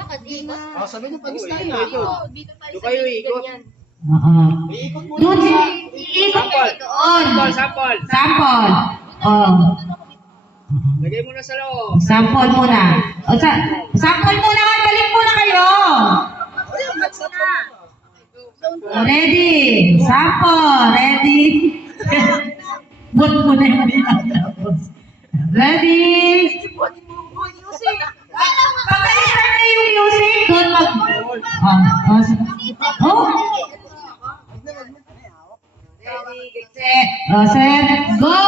Bakit ikot? Oh, sabi mo pag-style na. Dito tayo Doon sa kayo gilid, ikot. ganyan. Iikot mo Doon, na. ikot Sample. doon. Sample. Sample. Oh. Lagay mo na sa loob. Sample muna. O, sample muna. Balik muna kayo. O, ready. Sample. Ready. Bot mo na yung ready. Pag-start na yung music, doon mag... Oh. Ready, get set. Set, go!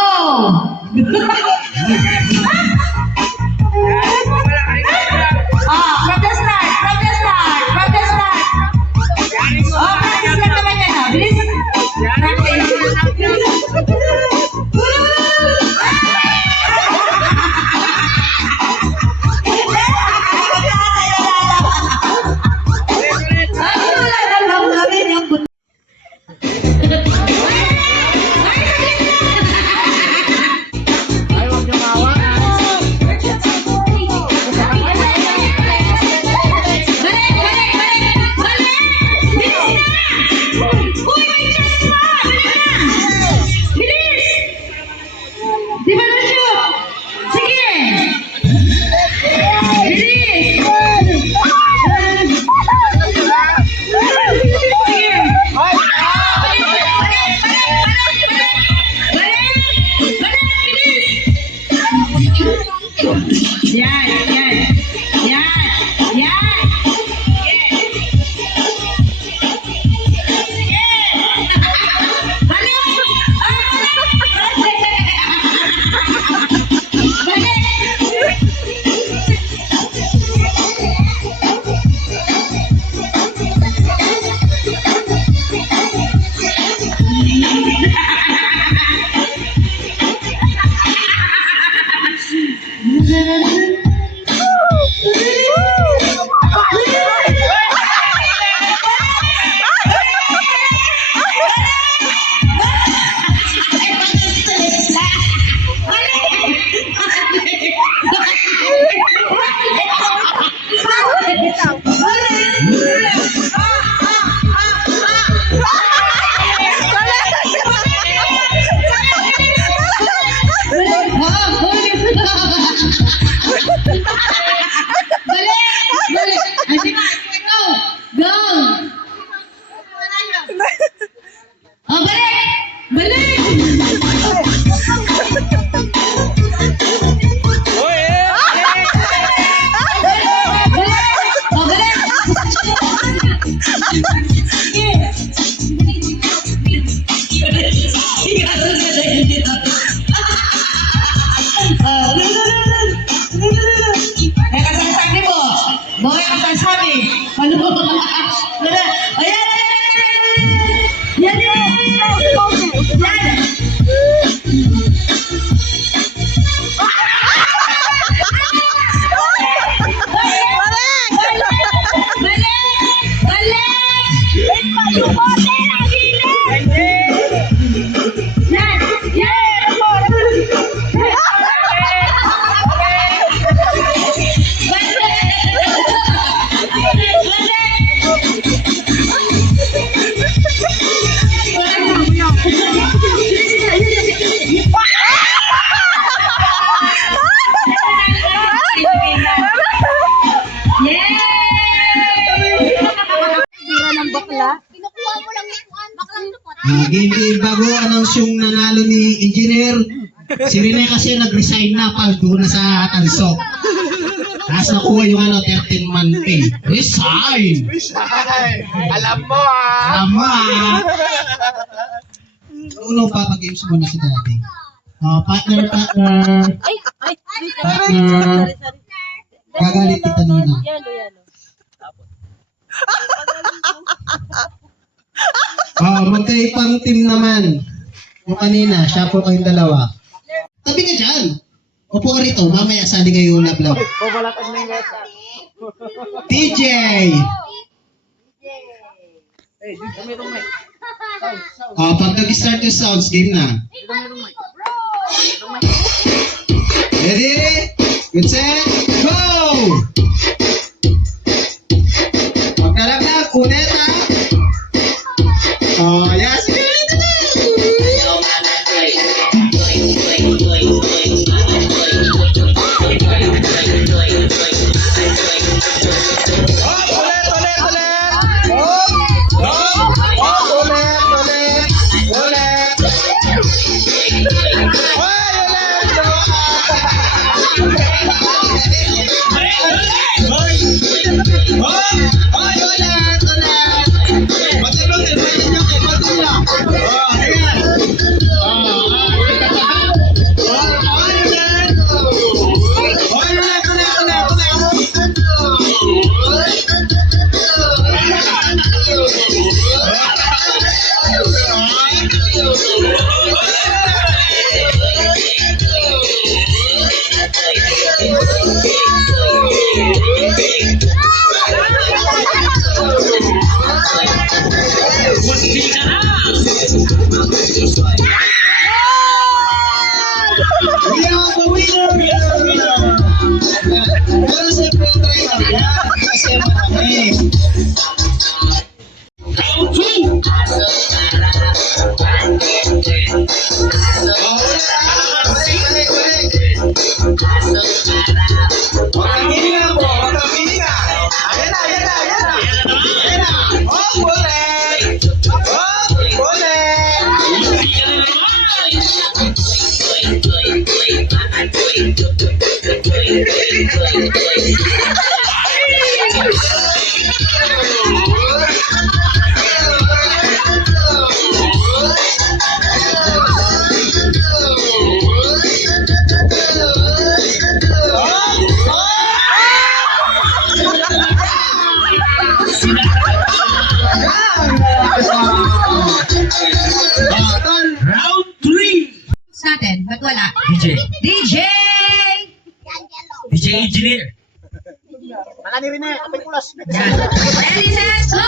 From the start. Oh, practice lang naman yan. Bilis. Huwag niyo mawa. Kinukuha mo lang yung baklang lupot. Game bago announce yung nanalo ni Engineer. Si Rene kasi nag-resign na pag doon na sa Tansok. Tapos nakuha yung 13-man pay. Resign! Alam mo ah. Alam mo ah. Unang papagames muna si Daddy. Partner. Partner. Gagalit ni Tanina. Magkaipang team naman. Yung kanina, siya po kayong dalawa. Tabi ka dyan. Upo ka rito, mamaya sali kayo lab-lab. Babalatan mo yung lesa. TJ! Eh, dito mayroong mic. Pag nag-start yung sounds, game na. Dito mayroong mic. Ready? Get set, go! Ready? Round 2! Pagkakili na po, pagkakili na. Ayan na, ayan na, ayan na. Ayan na. Oh, bulit. Oh, bulit. Round 3! Natin, ba't wala? DJ. DJ! DJ Engineer. Malani rin eh. Kapay kulas. Yan. Ready, set, go!